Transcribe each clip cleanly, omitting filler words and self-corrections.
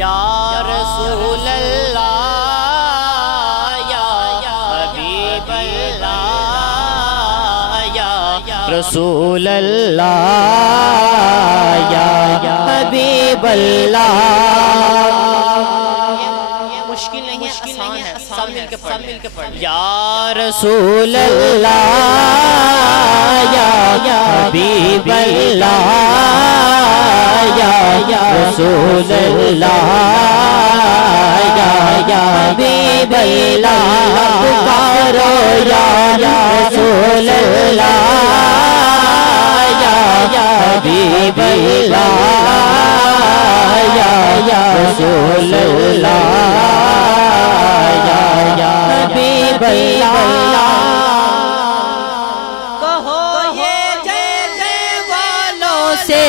یا رسول اللہ یا حبیب اللہ یا رسول اللہ یا حبیب اللہ. مشکل نہیں ہے، آسان ہے، سب مل کے پڑھ. یا رسول اللہ یا حبیب اللہ یا رسول اللہ یا حبیب اللہ. پکارو یا رسول اللہ یا حبیب اللہ یا رسول اللہ یا حبیب اللہ. کہو یہ جے جے والوں سے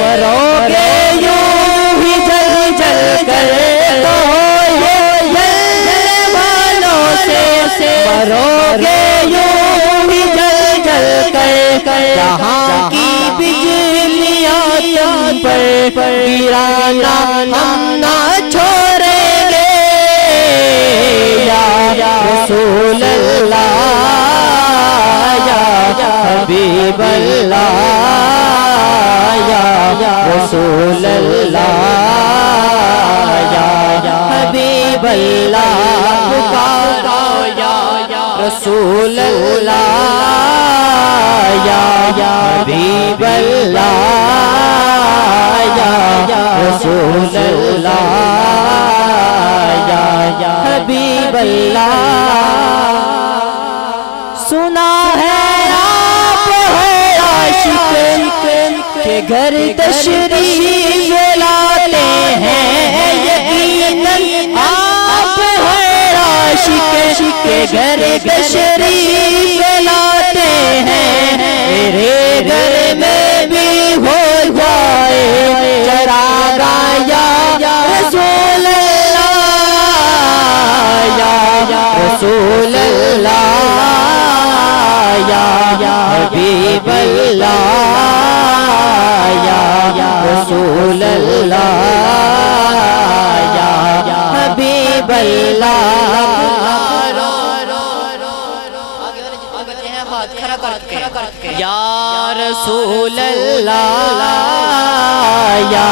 مرو گے یوں ہی جل جل کر. کہو یہ جل والوں سے مرو گے یوں ہی جل جل کر. جہاں کی بجلیاں تم پر گرانا ہم نہ چھوڑیں گے. یا رسول اللہ یا حبیب اللہ یا رسول اللہ یا حبیب اللہ. پکارو یا رسول اللہ یا حبیب اللہ یا رسول اللہ یا حبیب اللہ. سنا ہے آپ ہے عاشق کے گھر تشریف لاتے ہیں. یقیناً آپ ہے عاشق کے گھر تشریف لاتے ہیں. میرے گھر میں بھی ہو جائے چراغا یا رسول اللہ یا رسول اللہ یا حبیب اللہ یا رسول اللہ یا حبیب اللہ. یا رسول اللہ یا